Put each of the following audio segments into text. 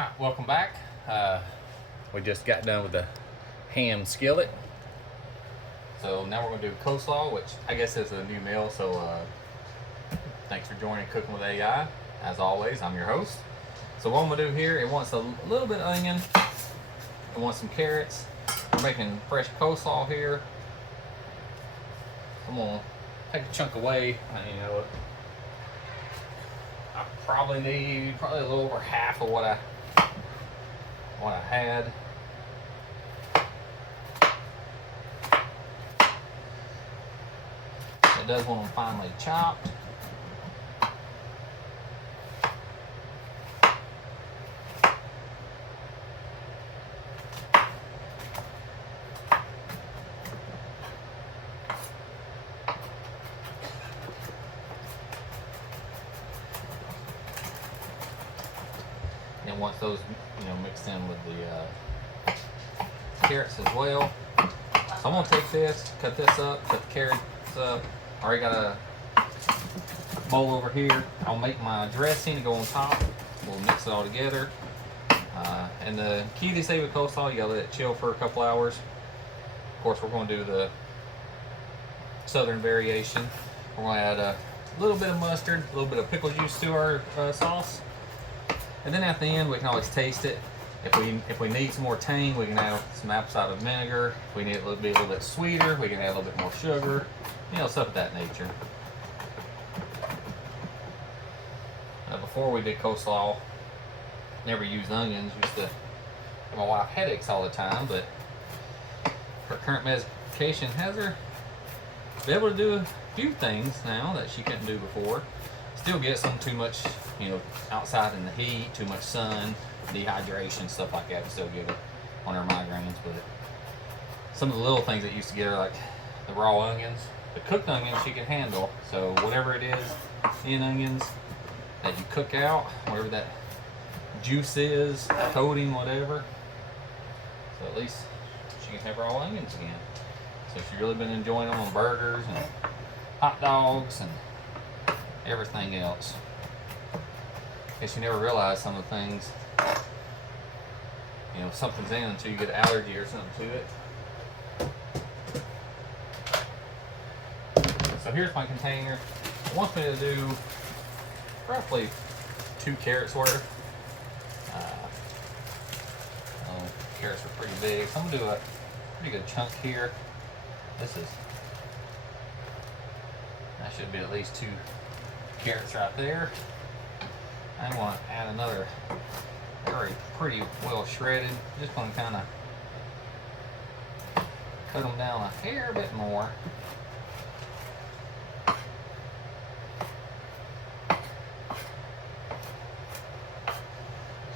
Alright, welcome back. We just got done with the ham skillet. So now we're going to do coleslaw, which I guess is a new meal. So thanks for joining Cooking with AI. As always, I'm your host. So what I'm going to do here, it wants a little bit of onion. It wants some carrots. We're making fresh coleslaw here. I'm going to take a chunk away. I probably need a little over half of what I had. It does want them finely chopped. And once those, mixed in with the carrots as well. So I'm gonna take this, cut this up, cut the carrots up. I already got a bowl over here. I'll make my dressing to go on top. We'll mix it all together. And the key they say with coleslaw, you gotta let it chill for a couple hours. Of course, we're gonna do the southern variation. We're gonna add a little bit of mustard, a little bit of pickle juice to our sauce. And then at the end, we can always taste it. If we need some more tang, we can add some apple cider vinegar. If we need it to be a little bit sweeter, we can add a little bit more sugar. Stuff of that nature. Before we did coleslaw, never used onions. Used to give my wife headaches all the time, but her current medication has her be able to do a few things now that she couldn't do before. Still get some too much, outside in the heat, too much sun, dehydration, stuff like that. We still get it on her migraines, but some of the little things that used to get her, like the raw onions, the cooked onions, she can handle. So whatever it is in onions that you cook out, whatever that juice is, coating, whatever. So at least she can have raw onions again. So she's really been enjoying them on burgers and hot dogs and everything else. Guess you never realize some of the things, something's in until you get an allergy or something to it. So here's my container. It wants me to do roughly 2 carrots worth. Carrots are pretty big, so I'm gonna do a pretty good chunk here. That should be at least 2 carrots right there. I'm going to add another very pretty well shredded. Just going to kind of cut them down a hair bit more. Just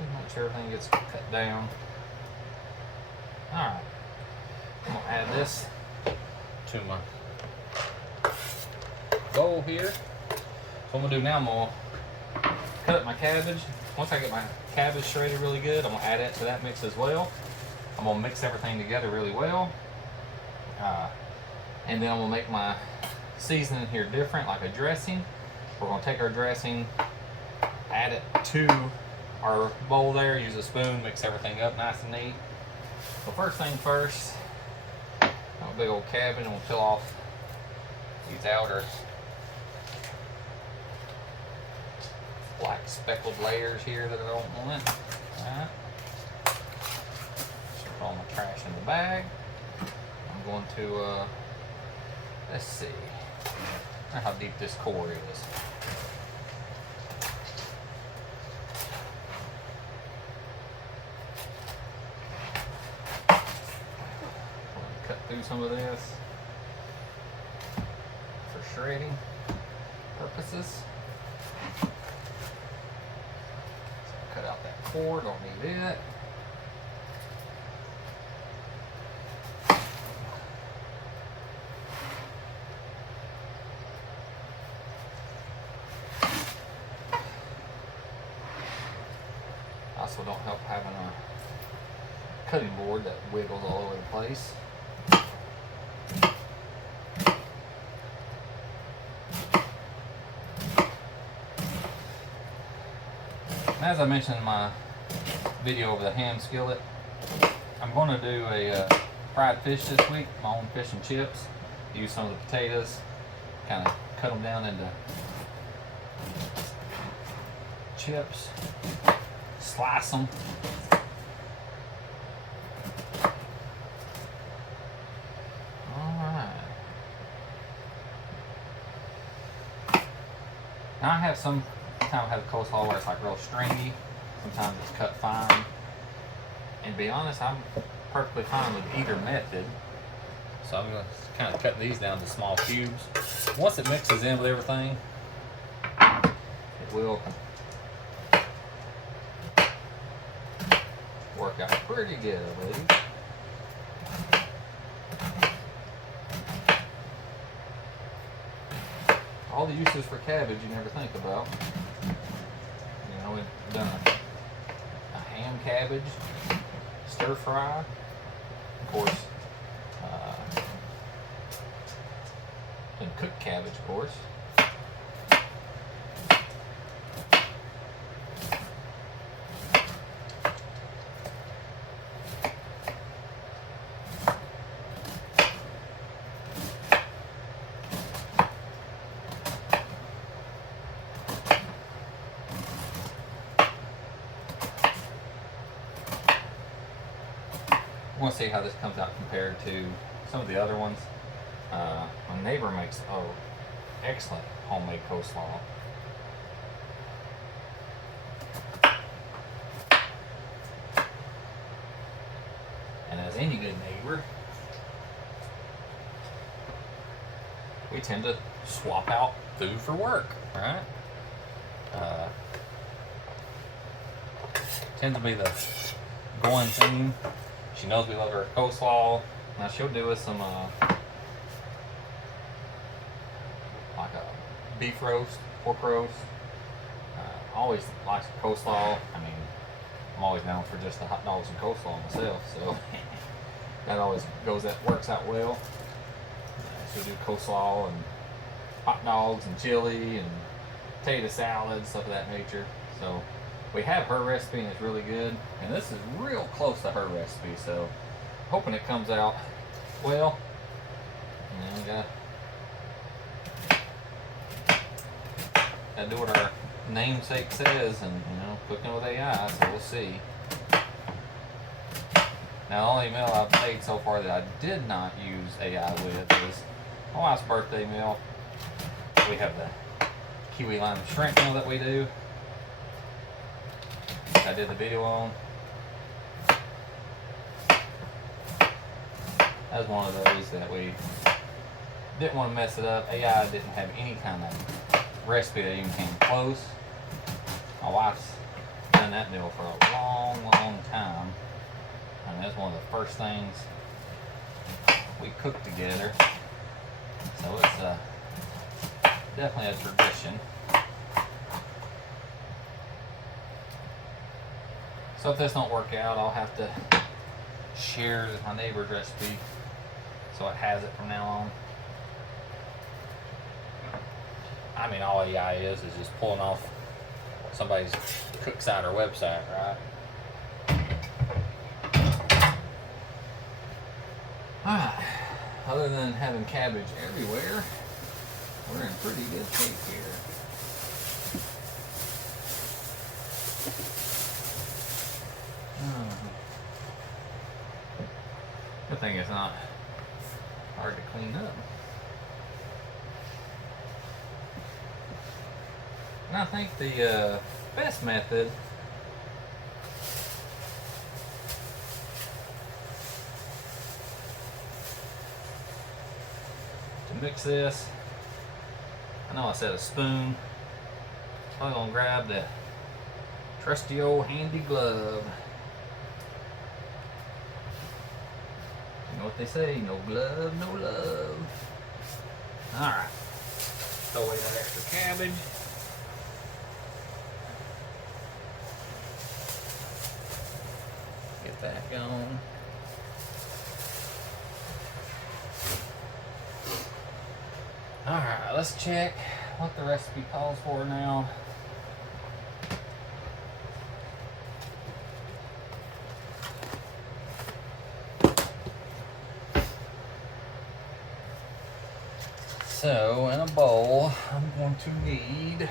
make sure everything gets cut down. Alright, I'm going to add this to my bowl here. So what I'm going to do now, I'm going to cut up my cabbage. Once I get my cabbage shredded really good, I'm going to add it to that mix as well. I'm going to mix everything together really well. And then I'm going to make my seasoning here different, like a dressing. We're going to take our dressing, add it to our bowl there, use a spoon, mix everything up nice and neat. So first thing first, a big old cabbage, and we'll peel off these outer black speckled layers here that I don't want. Alright. Put all my trash in the bag. I'm going to, let's see. I wonder how deep this core is. Cut through some of this for shredding purposes. Cut out that core, don't need it. Also don't help having a cutting board that wiggles all over the place. As I mentioned in my video over the ham skillet. I'm going to do a fried fish this week, my own fish and chips. Use some of the potatoes, kind of cut them down into chips, slice them. Alright. Now I have sometimes I have coleslaw where it's like real stringy, sometimes it's cut fine. And to be honest, I'm perfectly fine with either method. So I'm going to kind of cut these down to small cubes. Once it mixes in with everything, it will work out pretty good, I believe. All the uses for cabbage you never think about. You know, we've done a ham cabbage, stir fry, of course, and cooked cabbage, of course. I want to see how this comes out compared to some of the other ones. My neighbor makes excellent homemade coleslaw. And as any good neighbor, we tend to swap out food for work, right? Tends to be the going theme. She knows we love her coleslaw. Now she'll do us some like a beef roast, pork roast. Always likes coleslaw. I mean, I'm always down for just the hot dogs and coleslaw myself, so that always works out well. She'll do coleslaw and hot dogs and chili and potato salad, stuff of that nature. So we have her recipe and it's really good, and this is real close to her recipe, so hoping it comes out well. And gotta do what our namesake says, and you know, cooking with AI, so we'll see. Now the only meal I've made so far that I did not use AI with is my wife's birthday meal. We have the kiwi lime shrimp meal that we do. I did the video on. That was one of those that we didn't want to mess it up. AI didn't have any kind of recipe that even came close. My wife's done that meal for a long, long time. And that's one of the first things we cooked together. So it's definitely a tradition. So if this don't work out, I'll have to share my neighbor's recipe so it has it from now on. I mean, all AI is just pulling off somebody's cook site or website, right? Alright, other than having cabbage everywhere, we're in pretty good shape here. Good thing it's not hard to clean up. And I think the best method to mix this, I know I said a spoon, I'm gonna grab the trusty old handy glove. You know what they say, no glove, no love. Alright, throw away that extra cabbage. Get back on. Alright, let's check what the recipe calls for now. So in a bowl, I'm going to need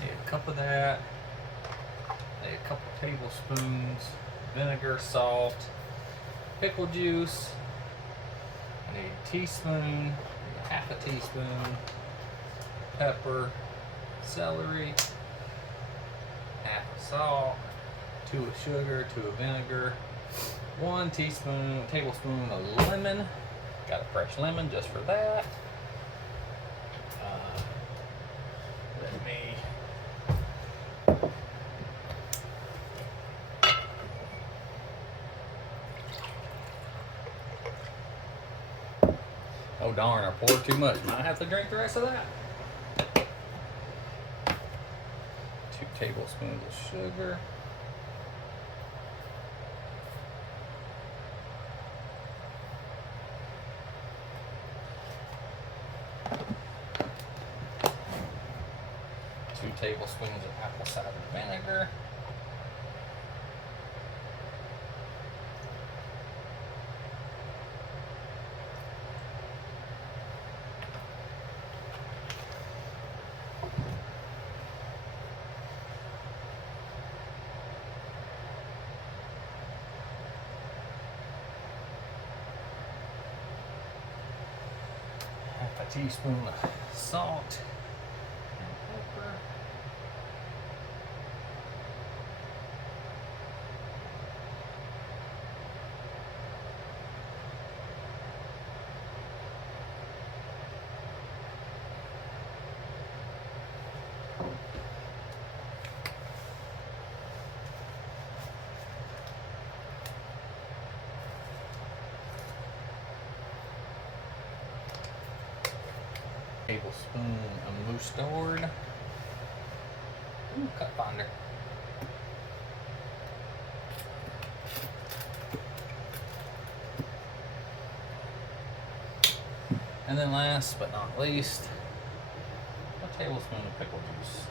a cup of that, a couple tablespoons vinegar, salt, pickle juice. I need a teaspoon, half a teaspoon, pepper, celery, half a salt, 2 of sugar, 2 of vinegar, 1 tablespoon of lemon. Got a fresh lemon just for that. Let me oh darn, I poured too much. Might have to drink the rest of that. 2 tablespoons of sugar. Two tablespoons of apple cider vinegar. Half a teaspoon of salt and pepper. Tablespoon of mustard. Ooh, cut finder. And then last but not least, a tablespoon of pickle juice.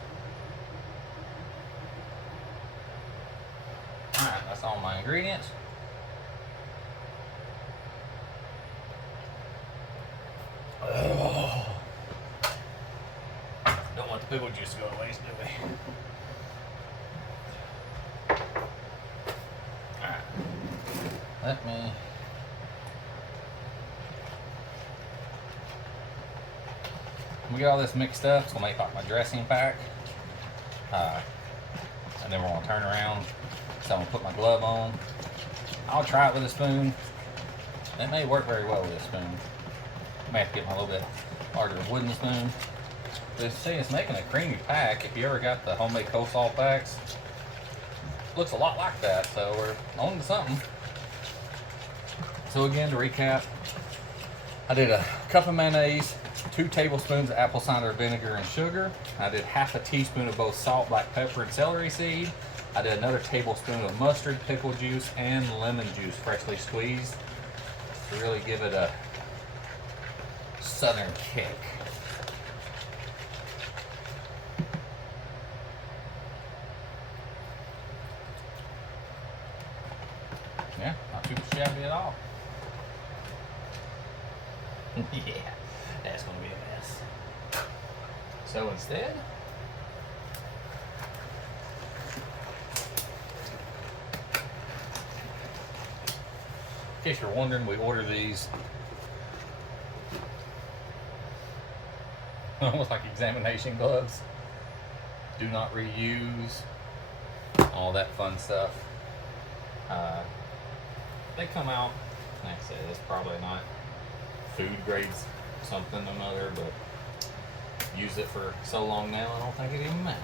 Alright, that's all my ingredients. Oh. Don't want the pickle juice to go to waste, do we? Alright. Let me get all this mixed up. It's gonna make like my dressing pack. And then we're gonna turn around. So I'm gonna put my glove on. I'll try it with a spoon. It may work very well with a spoon. I may have to get my little bit larger wooden spoon. But see, it's making a creamy pack. If you ever got the homemade coleslaw packs, looks a lot like that. So we're on to something. So again, to recap, I did a cup of mayonnaise, 2 tablespoons of apple cider vinegar and sugar. I did half a teaspoon of both salt, black pepper, and celery seed. I did another tablespoon of mustard, pickle juice, and lemon juice, freshly squeezed, to really give it a southern kick. Yeah, not too shabby at all. Yeah, that's gonna be a mess. So instead, in case you're wondering, we order these almost like examination gloves. Do not reuse, all that fun stuff. They come out, like I said, it's probably not food grades something or another, but used it for so long now, I don't think it even matters.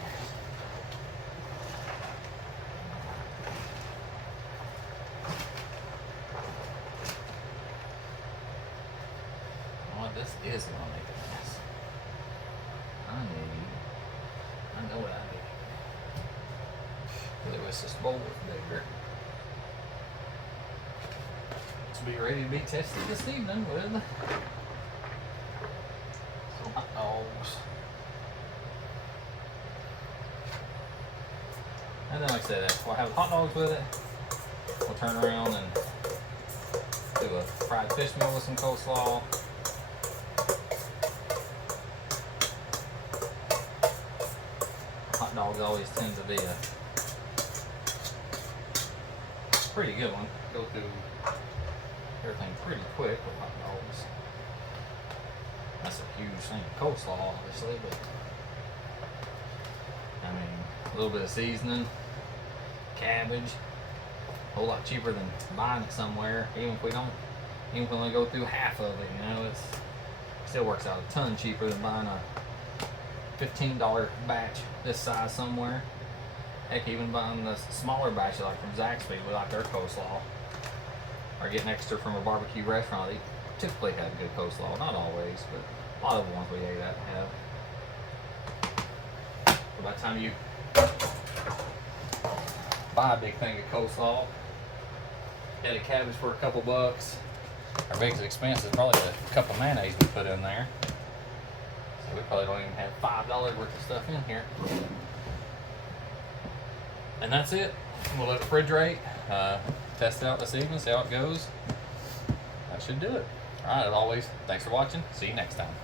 Well, this is gonna make a mess. I know what I need. Because I wish this bowl was bigger. To be ready to be tested this evening with some hot dogs. And then like I said, we'll have hot dogs with it. turn around and do a fried fish meal with some coleslaw. Hot dogs always tend to be a pretty good one. Go through everything pretty quick with hot dogs. That's a huge thing of coleslaw, obviously, but I mean, a little bit of seasoning, cabbage, a whole lot cheaper than buying it somewhere. Even if we only go through half of it, you know, it still works out a ton cheaper than buying a $15 batch this size somewhere. Heck, even buying the smaller batches like from Zaxby's, we like their coleslaw. Or getting extra from a barbecue restaurant. They typically have good coleslaw, not always, but a lot of the ones we ate at have. But by the time you buy a big thing of coleslaw, head of cabbage for a couple bucks. Our biggest expense is probably the cup of mayonnaise we put in there. So we probably don't even have $5 worth of stuff in here. And that's it. We'll let it refrigerate. Test it out this evening, see how it goes. That should do it. Alright, as always, thanks for watching. See you next time.